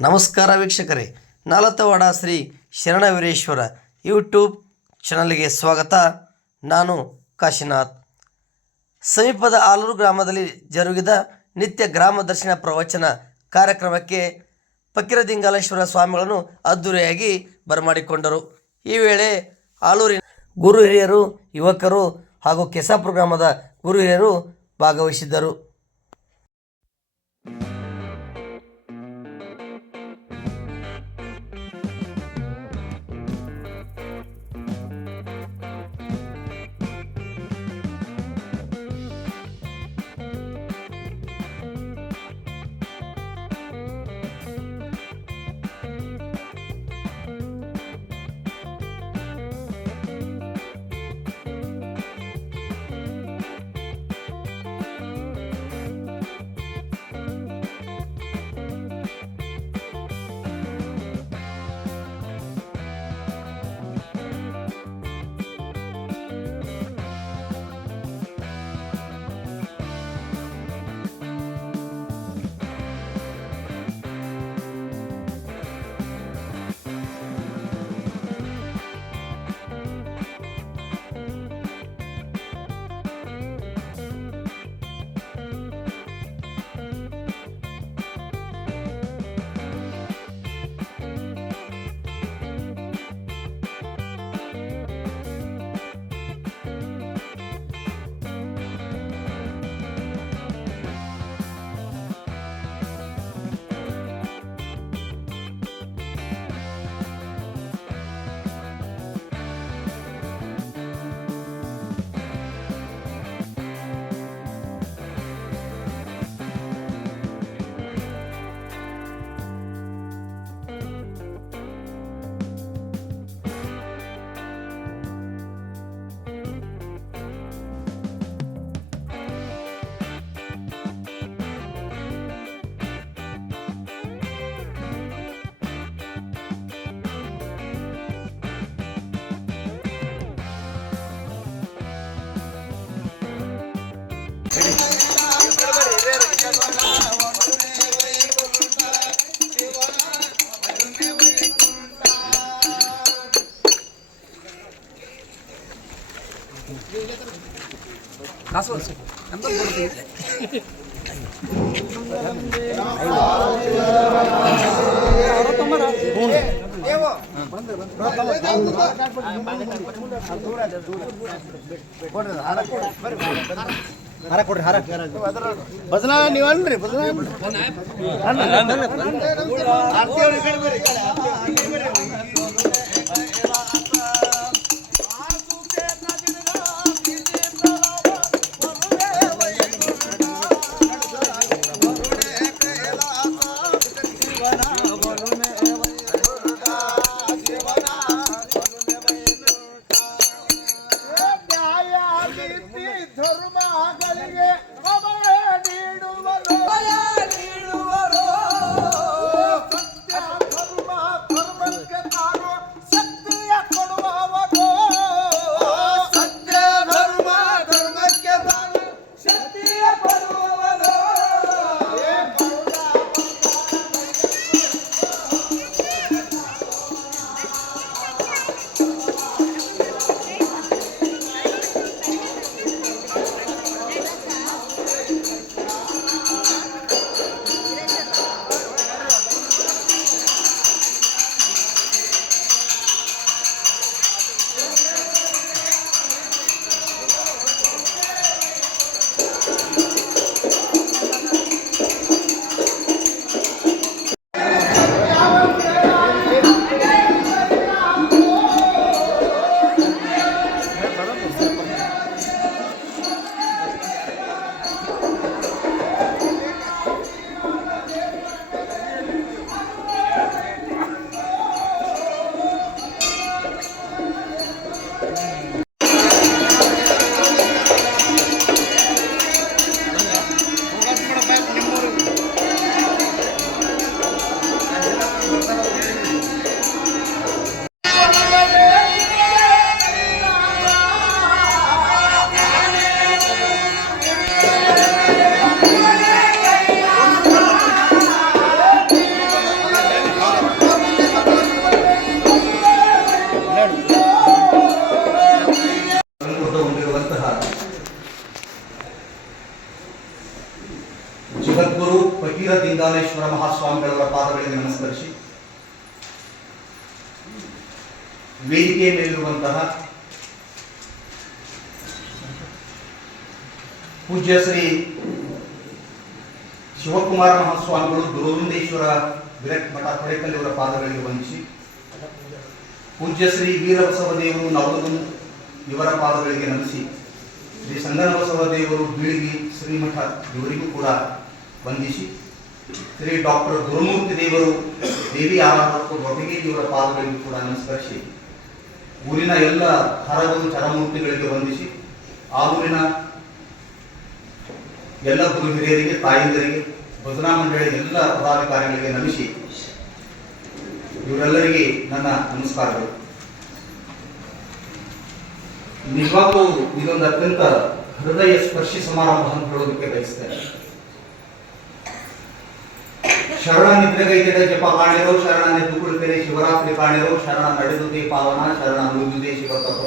ನಮಸ್ಕಾರ ವೀಕ್ಷಕರೇ, ನಾಲತವಾಡ ಶ್ರೀ ಶರಣವೀರೇಶ್ವರ ಯೂಟ್ಯೂಬ್ ಚಾನಲ್ಗೆ ಸ್ವಾಗತ. ನಾನು ಕಾಶಿನಾಥ್. ಸಮೀಪದ ಆಲೂರು ಗ್ರಾಮದಲ್ಲಿ ಜರುಗಿದ ನಿತ್ಯ ಗ್ರಾಮ ದರ್ಶನ ಪ್ರವಚನ ಕಾರ್ಯಕ್ರಮಕ್ಕೆ ಫಕೀರದಿಂಗಾಲೇಶ್ವರ ಸ್ವಾಮಿಗಳನ್ನು ಅದ್ದೂರಿಯಾಗಿ ಬರಮಾಡಿಕೊಂಡರು. ಈ ವೇಳೆ ಆಲೂರಿನ ಗುರು ಹಿರಿಯರು, ಯುವಕರು ಹಾಗೂ ಕೆಸಾಪುರ ಗ್ರಾಮದ ಗುರು ಹಿರಿಯರು ಭಾಗವಹಿಸಿದ್ದರು. ಭಜನಾ ನೀವನ್ರಿ ಧರ್ಮಗಳಿಗೆ ಅಭಯ ನೀಡುವರು ಸತ್ಯ ಧರ್ಮ ಧರ್ಮಕ್ಕೆ ಸ್ವಾಮಿಗಳವರ ಪಾದಗಳಿಗೆ ನಮಸ್ಕರಿಸಿ ವೇದಿಕೆಯ ಮೇಲಿರುವಂತಹ ಪೂಜ್ಯ ಶ್ರೀ ಶಿವಕುಮಾರ ಮಹಾಸ್ವಾಮಿಗಳು ದುರುಂದೇಶ್ವರ ವಿರಕ್ತ ಮಠ ಕೊಡೆಕಲ್ಲಿಯವರ ಪಾದಗಳಿಗೆ ವಂದಿಸಿ, ಪೂಜ್ಯ ಶ್ರೀ ವೀರಬಸವದೇವರು ನವಲಗುಂ ಇವರ ಪಾದಗಳಿಗೆ ನಮಿಸಿ, ಶ್ರೀ ಸಂಗನಬಸವದೇವರು ಬೀಳಿಗಿ ಶ್ರೀಮಠ ಇವರಿಗೂ ಕೂಡ ವಂದಿಸಿ, ಶ್ರೀ ಡಾಕ್ಟರ್ ಗುರುಮೂರ್ತಿ ದೇವರು ದೇವಿ ಆರಾಧಕರು ಒಟಗೇರಿಯವರ ಪಾದಗಳಿಗೂ ಕೂಡ ನಮಸ್ಕರಿಸಿ, ಊರಿನ ಎಲ್ಲ ಹರಗಳು ಚರಮೂರ್ತಿಗಳಿಗೆ ವಂದಿಸಿ, ಆ ಊರಿನ ಎಲ್ಲ ಗುರು ಹಿರಿಯರಿಗೆ, ತಾಯಂದರಿಗೆ, ಭಜನಾ ಮಂಡಳಿಯ ಎಲ್ಲ ಪದಾಧಿಕಾರಿಗಳಿಗೆ ನಮಿಸಿ, ಇವರೆಲ್ಲರಿಗೆ ನನ್ನ ನಮಸ್ಕಾರಗಳು. ನಿಜವಾಗ್ಲೂ ಇದೊಂದು ಅತ್ಯಂತ ಹೃದಯ ಸ್ಪರ್ಶಿ ಸಮಾರಂಭ ಅಂತ ಹೇಳೋದಕ್ಕೆ ಬಯಸ್ತೇನೆ. ಶರಣ ನಿದ್ರೆಗೈತೆಡೆ ಜಪ ಕಾಣಿರೋ, ಶರಣ ನೆದ್ದು ಕುಳಿತರೆ ಶಿವರಾತ್ರಿ ಕಾಣಿರೋ, ಶರಣ ನಡೆದುದೇ ಪಾವನ, ಶರಣ ನುಡಿದುದೇ ಶಿವತತ್ವ,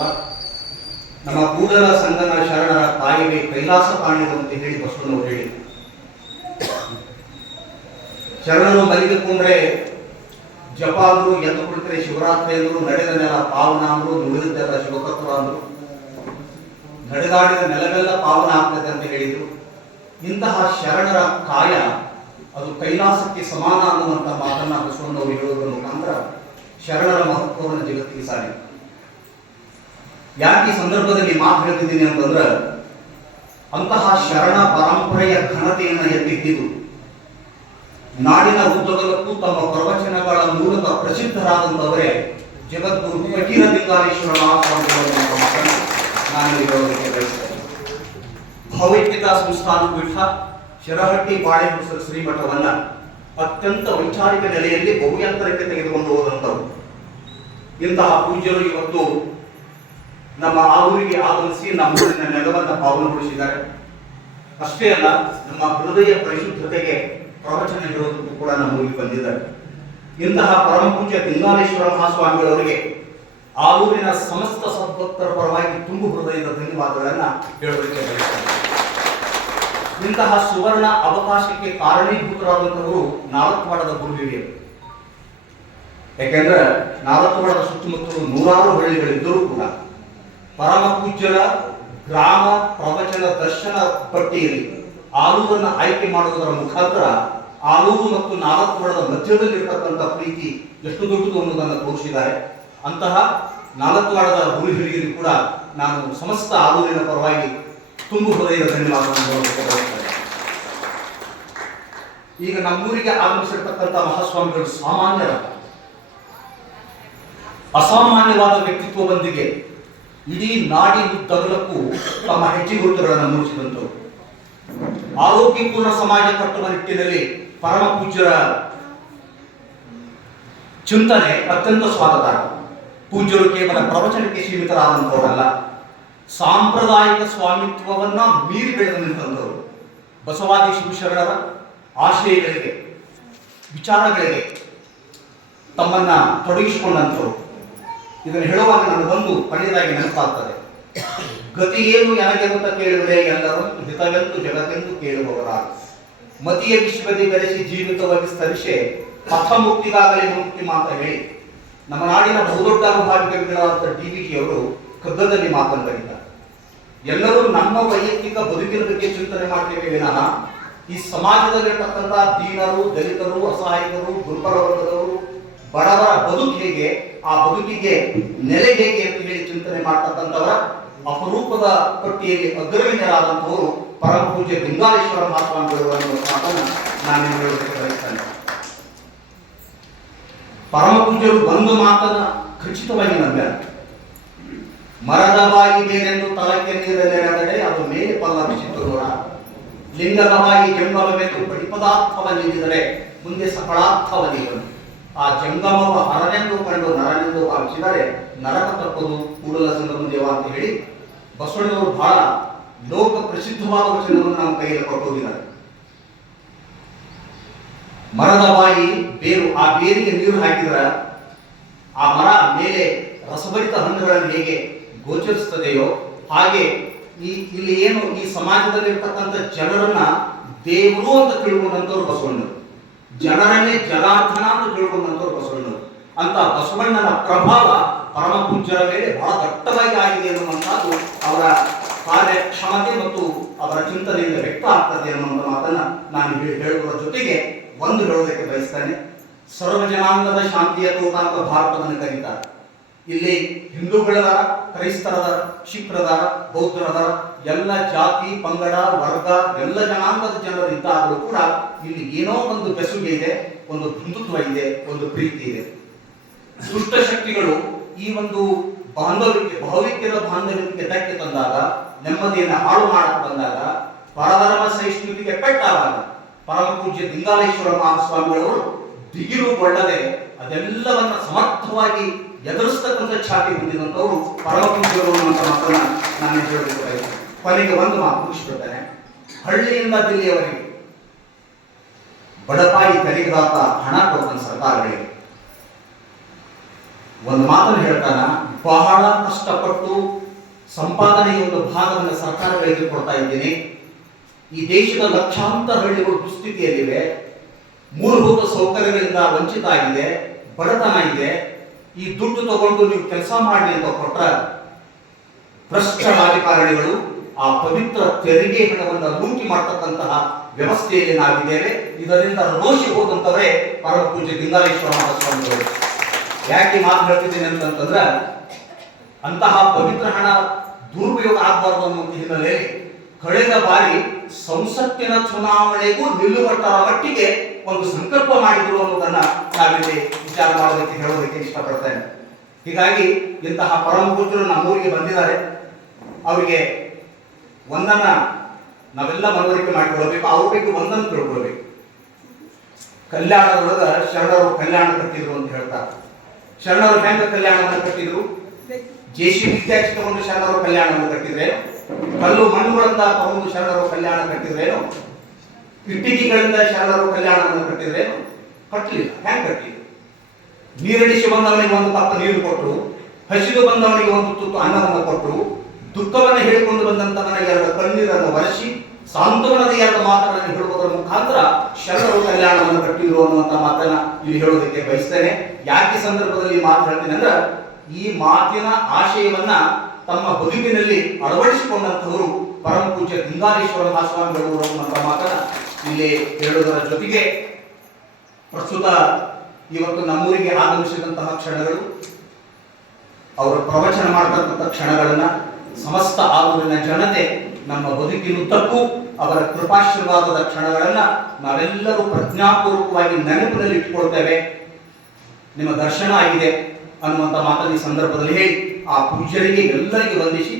ನಮ್ಮ ಕೂಡಲ ಸಂಗನ ಶರಣರ ಕಾಯಿವೆ ಕೈಲಾಸ ಕಾಣಿರು ಅಂತ ಹೇಳಿ ಬಸವಣ್ಣವರು ಹೇಳಿ, ಶರಣರು ಮನೆಗೆ ಕುಂಡ್ರೆ ಜಪ ಅಂದ್ರು, ಎದ್ದು ಕುಳಿತರೆ ಶಿವರಾತ್ರಿ ಅಂದ್ರು, ನಡೆದ ನೆಲ ಪಾವನ ಅಂದ್ರು, ನುಡಿದೆಲ್ಲ ಶಿವತತ್ವ ಅಂದ್ರು, ನಡೆದಾಡಿದ ನೆಲವೆಲ್ಲ ಪಾವನ ಆಗ್ತದೆ ಅಂತ ಹೇಳಿದ್ರು. ಇಂತಹ ಶರಣರ ಕಾಯ ಅದು ಕೈಲಾಸಕ್ಕೆ ಸಮಾನ ಅನ್ನುವಂಥ ಮಾತನ್ನ ಬಸವಣ್ಣವರು ಹೇಳುವುದರ ಮುಖಾಂತರ ಶರಣರ ಮಹತ್ವವನ್ನು ಜಗತ್ತಿಗೆ ಸಾರಿ. ಯಾಕೆ ಈ ಸಂದರ್ಭದಲ್ಲಿ ಮಾತು ಹೇಳ್ತಿದ್ದೀನಿ ಅಂತಂದ್ರೆ, ಅಂತಹ ಶರಣ ಪರಂಪರೆಯ ಘನತೆಯನ್ನು ಎತ್ತಿ ಹಿಡಿದು ನಾಡಿನ ಉದ್ದಗಲಕ್ಕೂ ತಮ್ಮ ಪ್ರವಚನಗಳ ಮೂಲಕ ಪ್ರಸಿದ್ಧರಾದಂಥವರೇ ಜಗದ್ಗುರು ಫಕೀರ ಲಿಂಗಾಲೇಶ್ವರ ಮಹಾಸ್ವಾಮಿಗಳ ಮಾತನ್ನು ನಾನು ಹೇಳೋದಕ್ಕೆ ಬಯಸ್ತೇನೆ. ಭಾವೈಕ್ಯತಾ ಸಂಸ್ಥಾನ ಪೀಠ ಶಿರಹಟ್ಟಿ ಬಾಳೆಹುಸರ ಶ್ರೀಮಠವನ್ನ ಅತ್ಯಂತ ವೈಚಾರಿಕ ನೆಲೆಯಲ್ಲಿ ಬಹುಯಂತರಕ್ಕೆ ತೆಗೆದುಕೊಂಡು ಹೋದಂಥವು ಇಂತಹ ಪೂಜ್ಯರು ಇವತ್ತು ನಮ್ಮ ಆ ಊರಿಗೆ ಆಗಮಿಸಿ ನಮ್ಮ ಊರಿನ ನೆಲವನ್ನು ಪಾವನಗೊಳಿಸಿದ್ದಾರೆ. ಅಷ್ಟೇ ಅಲ್ಲ, ನಮ್ಮ ಹೃದಯ ಪರಿಶುದ್ಧತೆಗೆ ಪ್ರವಚನ ಹೇಳೋದಕ್ಕೂ ಕೂಡ ನಮ್ಮ ಊರಿಗೆ ಬಂದಿದ್ದಾರೆ. ಇಂತಹ ಪರಮ ಪೂಜ್ಯ ಲಿಂಗಾಲೇಶ್ವರ ಮಹಾಸ್ವಾಮಿಗಳವರಿಗೆ ಆ ಊರಿನ ಸಮಸ್ತ ಸದ್ಭಕ್ತರ ಪರವಾಗಿ ತುಂಬು ಹೃದಯದ ಧನ್ಯವಾದಗಳನ್ನ ಹೇಳೋದಕ್ಕೆ ಬಯಸ್ತಾರೆ. ಇಂತಹ ಸುವರ್ಣ ಅವಕಾಶಕ್ಕೆ ಕಾರಣೀಭೂತರಾದಂಥವರು ನಾಲ್ಕವಾಡದ ಗುರು ಹಿರಿಯರು. ಯಾಕೆಂದ್ರೆ ನಾಲ್ಕವಾಡದ ಸುತ್ತಮುತ್ತಲು ನೂರಾರು ಹಳ್ಳಿಗಳಿದ್ದರೂ ಕೂಡ ಪರಮ ಪೂಜ್ಯರ ಗ್ರಾಮ ಪ್ರವಚನ ದರ್ಶನ ಪಟ್ಟಿಯಲ್ಲಿ ಆಲೂರನ್ನು ಆಯ್ಕೆ ಮಾಡುವುದರ ಮುಖಾಂತರ ಆಲೂರು ಮತ್ತು ನಾಲ್ಕವಾಡದ ಮಧ್ಯದಲ್ಲಿರ್ತಕ್ಕಂಥ ಪ್ರೀತಿ ಎಷ್ಟು ದೊಡ್ಡದು ಅನ್ನೋದನ್ನು ತೋರಿಸಿದ್ದಾರೆ. ಅಂತಹ ನಾಲ್ಕವಾಡದ ಗುರು ಹಿರಿಯರು ಕೂಡ ನಾನು ಸಮಸ್ತ ಆಲೂರಿನ ಪರವಾಗಿ ತುಂಬು ಹೃದಯದ ಧನ್ಯವಾದವನ್ನು. ಈಗ ನಮ್ಮೂರಿಗೆ ಆಗಮಿಸಿರ್ತಕ್ಕಂಥ ಮಹಾಸ್ವಾಮಿಗಳು ಸಾಮಾನ್ಯರ ಅಸಾಮಾನ್ಯವಾದ ವ್ಯಕ್ತಿತ್ವದೊಂದಿಗೆ ಇಡೀ ನಾಡಿನುದ್ದಗಲಕ್ಕೂ ತಮ್ಮ ಹೆಜ್ಜೆಗುರುತುಗಳನ್ನು ಮೂಡಿಸಿದಂಥವು. ಆರೋಗ್ಯಪೂರ್ಣ ಸಮಾಜ ಕಟ್ಟುವ ನಿಟ್ಟಿನಲ್ಲಿ ಪರಮ ಪೂಜ್ಯರ ಚಿಂತನೆ ಅತ್ಯಂತ ಸ್ವಾಗತಾರ್ಹ. ಪೂಜ್ಯರು ಕೇವಲ ಪ್ರವಚನಕ್ಕೆ ಸೀಮಿತರಾದಂಥವರಲ್ಲ, ಸಾಂಪ್ರದಾಯಿಕ ಸ್ವಾಮಿತ್ವವನ್ನ ಮೀರಿ ಬೆಳೆದು ನಿಂತಂಥವರು. ಬಸವಾದಿ ಶಿವಶರಣರ ಆಶಯಗಳಿಗೆ, ವಿಚಾರಗಳಿಗೆ ತಮ್ಮನ್ನ ತೊಡಗಿಸಿಕೊಂಡಂಥವರು. ಇದನ್ನು ಹೇಳುವಾಗ ನನಗೊಂದು ಪಡೆಯದಾಗಿ ನೆನಪಾಗ್ತದೆ. ಗತಿ ಏನು ನನಗೆಂತ ಕೇಳುವರೆ ಎಲ್ಲರೂ, ಹಿತವೆಂದು ಜಗತ್ತೆಂದು ಕೇಳುವವರ, ಮತಿಯ ವಿಶ್ವದಿ ಬೆರೆಸಿ ಜೀವಿತವಾಗಿ ಸ್ತರಿಸೆ ಪಥ ಮುಕ್ತಿಗಾಗಲೇ ಮುಕ್ತಿ ಮಾತ ಹೇಳಿ ನಮ್ಮ ನಾಡಿನ ಬಹುದೊಡ್ಡ ಅನುಭಾವಿಗಳಾದ DVG ಅವರು ಕಗ್ಗದಲ್ಲಿ ಮಾತನ್ನು ಬರೀತಾರೆ. ಎಲ್ಲರೂ ನಮ್ಮ ವೈಯಕ್ತಿಕ ಬದುಕಿನ ಬಗ್ಗೆ ಚಿಂತನೆ ಮಾಡ್ತೇವೆ ವಿನಃ ಈ ಸಮಾಜದಲ್ಲಿರ್ತಕ್ಕಂಥ ದೀನರು, ದಲಿತರು, ಅಸಹಾಯಕರು, ದುರ್ಬಲ ವರ್ಗದವರು, ಬಡವರ ಬದುಕು ಹೇಗೆ, ಆ ಬದುಕಿಗೆ ನೆಲೆ ಹೇಗೆ ಅಂತ ಹೇಳಿ ಚಿಂತನೆ ಮಾಡ್ತಕ್ಕಂಥವರ ಅಪರೂಪದ ಪಟ್ಟಿಯಲ್ಲಿ ಅಗ್ರಗಣ್ಯರಾದಂಥವರು ಪರಮ ಪೂಜ್ಯ ಲಿಂಗಾಲೇಶ್ವರ ಮಹಾಸ್ವಾಮಿಗಳು ಅನ್ನುವ ಮಾತನ್ನು ನಾನು ಹೇಳೋದಕ್ಕೆ ಬಯಸ್ತೇನೆ. ಪರಮ ಪೂಜ್ಯರು ಒಂದು ಮಾತನ್ನ ಖಚಿತವಾಗಿ ನಂಬ್ಯಾರ. ಮರದ ಬಾಯಿ ಬೇರೆಂದು ತಳಕ್ಕೆ ನೀರನೆರೆದರೆ ಅದು ಮೇಲೆ ಪಲ್ಲವಿಸಿತು ನೋಡ, ಲಿಂಗದ ಬಾಯಿ ಜಂಗಮವೆಂದು ಪಡಿಪದಾರ್ಥವ ನೀಡಿದರೆ ಮುಂದೆ ಸಫಲಾರ್ಥವ ನೀಡನು. ಆ ಜಂಗಮವ ಹರನೆಂದು ಕಂಡು ನರನೆಂದು ಭಾವಿಸಿದರೆ ನರಕ ತಪ್ಪದು ಕೂಡಲ ಸಂಗಮ ದೇವ ಅಂತ ಹೇಳಿ ಬಸವಣ್ಣವರು ಬಹಳ ಲೋಕ ಪ್ರಸಿದ್ಧವಾದ ವಚನವನ್ನು ನಮ್ಮ ಕೈಯಲ್ಲಿ ಕೊಟ್ಟೋಗಿದ್ದಾರೆ. ಮರದ ಬಾಯಿ ಬೇರು, ಆ ಬೇರಿಗೆ ನೀರು ಹಾಕಿದ್ರೆ ಆ ಮರ ಮೇಲೆ ರಸಭರಿತ ಹಣ್ಣುಗಳನ್ನು ಹೇಗೆ ಗೋಚರಿಸ್ತದೆಯೋ ಹಾಗೆ ಇಲ್ಲಿ ಏನು ಈ ಸಮಾಜದಲ್ಲಿ ಇರ್ತಕ್ಕಂಥ ಜನರನ್ನ ದೇವರು ಅಂತ ತಿಳುಕೊಂಡಂತವ್ರು ಬಸವಣ್ಣರು. ಜನರನ್ನೇ ಜನಾರ್ದನ ಅಂತ ತಿಳ್ಕೊಂಡಂತವ್ರು ಬಸವಣ್ಣವರು. ಅಂತ ಬಸವಣ್ಣನ ಪ್ರಭಾವ ಪರಮ ಪೂಜ್ಯರ ಮೇಲೆ ಬಹಳ ದಟ್ಟವಾಗಿ ಆಗಿದೆ ಎನ್ನುವಂತಹದ್ದು ಅವರ ಕಾರ್ಯಕ್ಷಮತೆ ಮತ್ತು ಅವರ ಚಿಂತನೆಯಿಂದ ವ್ಯಕ್ತ ಆಗ್ತದೆ ಅನ್ನುವಂಥ ಮಾತನ್ನ ನಾನು ಹೇಳುವುದರ ಜೊತೆಗೆ ಒಂದು ಹೇಳೋದಕ್ಕೆ ಬಯಸ್ತೇನೆ. ಸರ್ವ ಜನಾಂಗದ ಶಾಂತಿಯ ತೋಟ ಅಂತ ಭಾರತವನ್ನು ಕರೀತಾರೆ. ಇಲ್ಲಿ ಹಿಂದೂಗಳದಾರ, ಕ್ರೈಸ್ತರದಾರ, ಶಿಖ್ರದಾರ, ಬೌದ್ಧರದಾರ, ಎಲ್ಲ ಜಾತಿ ಪಂಗಡ ವರ್ಗ ಎಲ್ಲ ಜನಾಂಗದ ಜನರಿದ್ದಾಗಲೂ ಕೂಡ ಇಲ್ಲಿ ಏನೋ ಒಂದು ಬೆಸುಗೆ ಇದೆ, ಒಂದು ಬಂಧುತ್ವ ಇದೆ, ಒಂದು ಪ್ರೀತಿ ಇದೆ. ದುಷ್ಟ ಶಕ್ತಿಗಳು ಈ ಒಂದು ಬಾಂಧವ್ಯಕ್ಕೆ ಭಾವೈಕ್ಯದ ಬಾಂಧವ್ಯಕ್ಕೆ ಧಕ್ಕೆ ತಂದಾಗ, ನೆಮ್ಮದಿಯನ್ನು ಹಾಳು ಮಾಡಕ್ಕೆ ಬಂದಾಗ, ಪರಧರ್ಮ ಸಹಿಷ್ಣುತೆಗೆ ಪೆಟ್ಟಾದಾಗ ಪರಮ ಪೂಜ್ಯ ಲಿಂಗಾಲೇಶ್ವರ ಮಹಾಸ್ವಾಮಿಗಳವರು ದಿಗಿಲುಗೊಳ್ಳದೆ ಅದೆಲ್ಲವನ್ನ ಸಮರ್ಥವಾಗಿ ಎದುರಿಸ್ತಕ್ಕಂಥ ಛಾತಿ ಹೊಂದಿದಂಥವರು ಪರಮ ಪೂಜ್ಯರು ಅಂತ ಮಾತನ್ನ ನಾನು ಹೇಳಬೇಕು. ಕೊನೆಗೆ ಒಂದು ಮಾತು ಮುಗಿಸ್ಬಿಡ್ತೇನೆ. ಹಳ್ಳಿಯಿಂದ ದಿಲ್ಲಿಯವರೆಗೆ ಬಡಪಾಯಿ ತೆರಿಗೆದಾತ ಹಣ ಕೊಡ್ತಾನೆ ಸರ್ಕಾರಗಳಿಗೆ. ಒಂದು ಮಾತನ್ನು ಹೇಳ್ತಾನ, ಬಹಳ ಕಷ್ಟಪಟ್ಟು ಸಂಪಾದನೆಯ ಒಂದು ಭಾಗವನ್ನು ಸರ್ಕಾರಗಳಿಗೆ ಕೊಡ್ತಾ ಇದ್ದೀನಿ. ಈ ದೇಶದ ಲಕ್ಷಾಂತರ ಹಳ್ಳಿಗಳು ದುಸ್ಥಿತಿಯಲ್ಲಿವೆ, ಮೂಲಭೂತ ಸೌಕರ್ಯಗಳಿಂದ ವಂಚಿತ ಆಗಿದೆ, ಬಡತನ ಇದೆ. ಈ ದುಡ್ಡು ತಗೊಂಡು ನೀವು ಕೆಲಸ ಮಾಡಿ ಅಂತ ಕೊಟ್ಟ ಭ್ರಷ್ಟ ರಾಜಕಾರಣಿಗಳು ಆ ಪವಿತ್ರ ತೆರಿಗೆ ಹಣವನ್ನು ಲೂಟಿ ಮಾಡತಕ್ಕಂತಹ ವ್ಯವಸ್ಥೆಯಲ್ಲಿ ನಾವಿದ್ದೇವೆ. ಇದರಿಂದ ರೋಷಿ ಹೋದಂತವರೇ ಪರಮ ಪೂಜ್ಯ ಲಿಂಗಾಲೇಶ್ವರ ಮಹಾಸ್ವಾಮಿಗಳು. ಯಾಕೆ ಮಾತು ಹೇಳ್ತಿದ್ದೇನೆ ಅಂತಂದ್ರೆ, ಅಂತಹ ಪವಿತ್ರ ಹಣ ದುರುಪಯೋಗ ಆಗಬಾರದು ಅನ್ನುವ ಹಿನ್ನೆಲೆಯಲ್ಲಿ ಕಳೆದ ಬಾರಿ ಸಂಸತ್ತಿನ ಚುನಾವಣೆಗೂ ನಿಲ್ಲುವಟ್ಟರ ಮಟ್ಟಿಗೆ ಒಂದು ಸಂಕಲ್ಪ ಮಾಡಿದ್ರು ಅನ್ನೋದನ್ನ ನಾವಿಲ್ಲಿ ವಿಚಾರ ಮಾಡೋದಕ್ಕೆ ಹೇಳೋದಕ್ಕೆ ಇಷ್ಟಪಡ್ತೇನೆ. ಹೀಗಾಗಿ ಇಂತಹ ಪರಮ ಪೂಜ್ಯರು ನಮ್ಮೂರಿಗೆ ಬಂದಿದ್ದಾರೆ. ಅವರಿಗೆ ಒಂದನ್ನ ನಾವೆಲ್ಲ ಮನವರಿಕೆ ಮಾಡಿಕೊಳ್ಬೇಕು, ಅವ್ರ ಬಗ್ಗೆ ಒಂದನ್ನು ತಿಳ್ಕೊಳ್ಬೇಕು. ಕಲ್ಯಾಣದೊಳಗ ಶರಣರು ಕಲ್ಯಾಣ ಕಟ್ಟಿದ್ರು ಅಂತ ಹೇಳ್ತಾರೆ. ಶರಣರು ಹೆಂಗ ಕಲ್ಯಾಣವನ್ನು ಕಟ್ಟಿದ್ರು? ಜೇಸಿ ವಿದ್ಯಾರ್ಥಿ ತಗೊಂಡು ಶರಣರು ಕಲ್ಯಾಣವನ್ನು ಕಟ್ಟಿದ್ರೇನು? ಕಲ್ಲು ಮಣ್ಣುಗಳಿಂದ ತಗೊಂಡು ಶರಣರು ಕಲ್ಯಾಣ ಕಟ್ಟಿದ್ರೇನು? ಇಟ್ಟಿಗೆಗಳಿಂದ ಶರಣರು ಕಲ್ಯಾಣವನ್ನು ಕಟ್ಟಿದ್ರೇನು? ಕಟ್ಟಲಿಲ್ಲ. ಹೆಂಗ್ ಕಟ್ಟಿದ್ರು? ನೀರಡಿಸಿ ಬಂದವನಿಗೆ ಒಂದು ಕಪ್ಪ ನೀರು ಕೊಟ್ಟರು, ಹಸಿದು ಬಂದವನಿಗೆ ಒಂದು ತುತ್ತು ಅನ್ನವನ್ನು ಕೊಟ್ಟರು, ದುಃಖವನ್ನು ಹೇಳಿಕೊಂಡು ಬಂದಂತವನ ಎರಡು ಕಣ್ಣೀರನ್ನು ಒರೆಸಿ ಸಾಂತ್ವನದ ಎರಡು ಮಾತುಗಳನ್ನು ಹೇಳುವುದರ ಮುಖಾಂತರ ಶರಣರು ಕಲ್ಯಾಣವನ್ನು ಕಟ್ಟಿದ್ರು ಅನ್ನುವಂಥ ಮಾತನ್ನ ಇಲ್ಲಿ ಹೇಳೋದಕ್ಕೆ ಬಯಸ್ತೇನೆ. ಯಾಕೆ ಸಂದರ್ಭದಲ್ಲಿ ಈ ಮಾತು ಹೇಳ್ತೀನಿ ಅಂದ್ರೆ, ಈ ಮಾತಿನ ಆಶಯವನ್ನ ತಮ್ಮ ಬದುಕಿನಲ್ಲಿ ಅಳವಡಿಸಿಕೊಂಡಂತವರು ಪರಮ ಪೂಜ್ಯ ಲಿಂಗಾಲೇಶ್ವರ ಮಹಾಸ್ವಾಮಿಗಳು ಅನ್ನುವಂಥ ಮಾತನ್ನ ಇಲ್ಲಿ ಹೇಳುವುದರ ಜೊತೆಗೆ, ಪ್ರಸ್ತುತ ಇವತ್ತು ನಮ್ಮೂರಿಗೆ ಆಗಮಿಸಿದಂತಹ ಕ್ಷಣಗಳು, ಅವರು ಪ್ರವಚನ ಮಾಡತಕ್ಕಂಥ ಕ್ಷಣಗಳನ್ನ ಸಮಸ್ತ ಆಲೂರಿನ ಜನತೆ ನಮ್ಮ ಬದುಕಿನುದ್ದಕ್ಕೂ ಅವರ ಕೃಪಾಶೀರ್ವಾದದ ಕ್ಷಣಗಳನ್ನ ನಾವೆಲ್ಲರೂ ಪ್ರಜ್ಞಾಪೂರ್ವಕವಾಗಿ ನೆನಪಿನಲ್ಲಿ ಇಟ್ಟುಕೊಳ್ತೇವೆ. ನಿಮ್ಮ ದರ್ಶನ ಆಗಿದೆ ಅನ್ನುವಂಥ ಮಾತನ್ನು ಈ ಸಂದರ್ಭದಲ್ಲಿ ಹೇಳಿ ಆ ಪೂಜ್ಯರಿಗೆ ಎಲ್ಲರಿಗೆ ವಂದಿಸಿ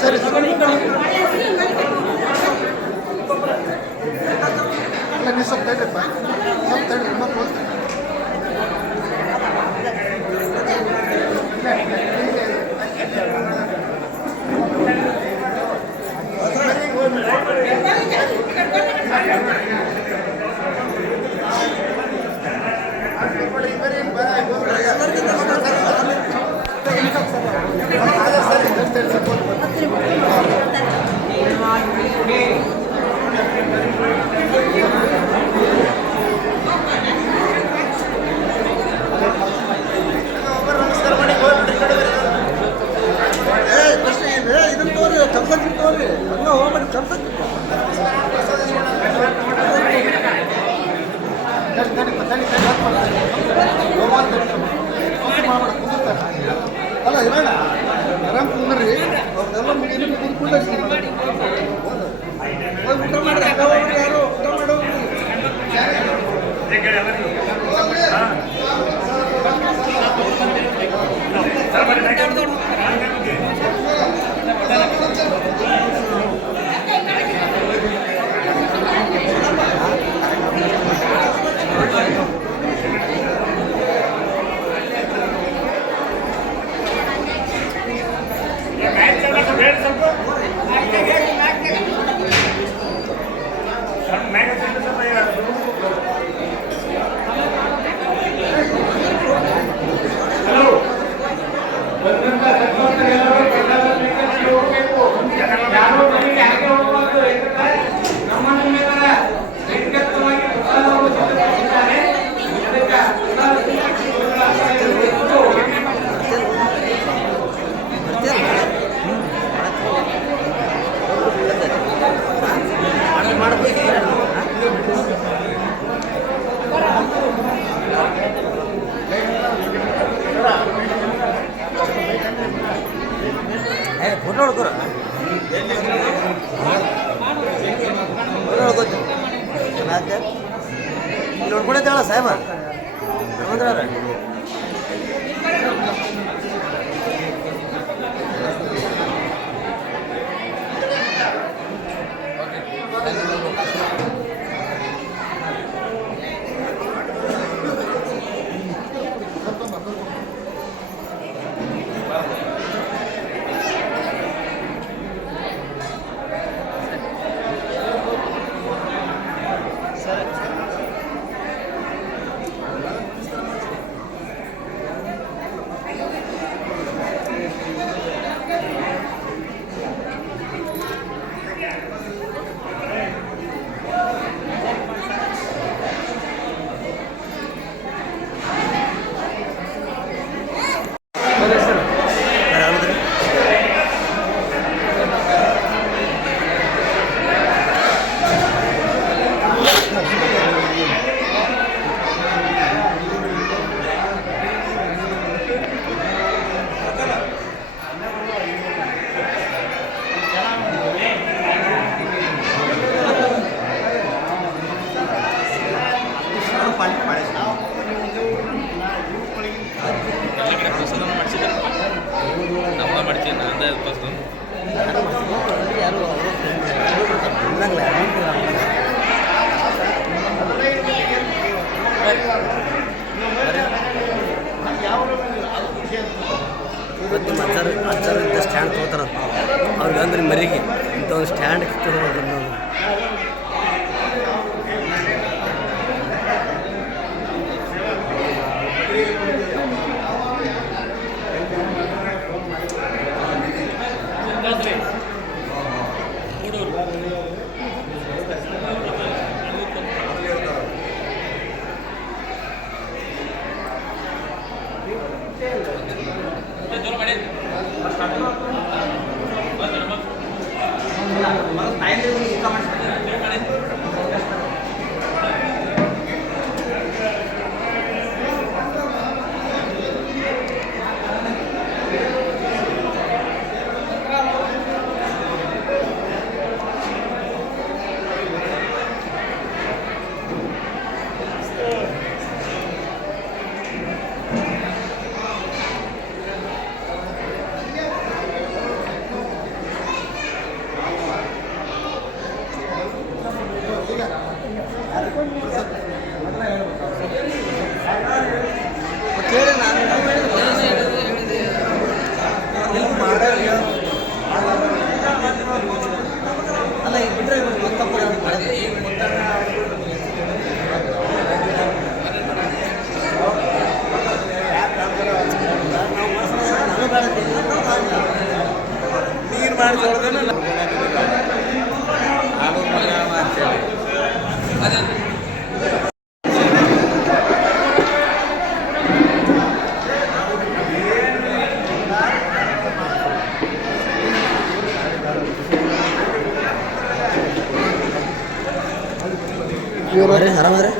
ಸರಿ ಸ್ವಲ್ಪ ತಡ್ರಪ್ಪ, ಸ್ವಲ್ಪ ತಡ್ರಿ ಮಕ್ಕಳು. ಅಲ್ಲ ಇರೋಣ ಆರಾಮ್ ಕುಂದ್ರಿ, ಅವ್ರದೆಲ್ಲ ಮುಗಿಲಿ ಕುಂದ್ಕೊಂಡು ಊಟ ಮಾಡಿ ಯಾರೋ ಊಟ ಮಾಡೋ ಫೋಟೋ ಹೊಡ್ಕೊರ ಹೊಡ್ಕೊತ ಇಲ್ಲಿ ಹೊಡ್ಕೊಳತ್ತೇಳ ಸಾಹೇಬ ಹೌದ್ರ ಇವತ್ತು ಅಜ್ಜಾರ ಇಂಥ ಸ್ಟ್ಯಾಂಡ್ ತೊಗೋತಾರ ಅವ್ರಿಗೆ ಅಂದ್ರೆ ಮರಿಗೆ ಇಂಥ ಒಂದು ಸ್ಟ್ಯಾಂಡ್ ತೊಗೋಬೇಕು ನಾವು ಅಲ್ಲ ಈಗ ಬಿಟ್ಟರೆ ಮತ್ತೊಬ್ಬರು ನೀರು ಮಾಡಿ ಆರಾಮದ್ರೆ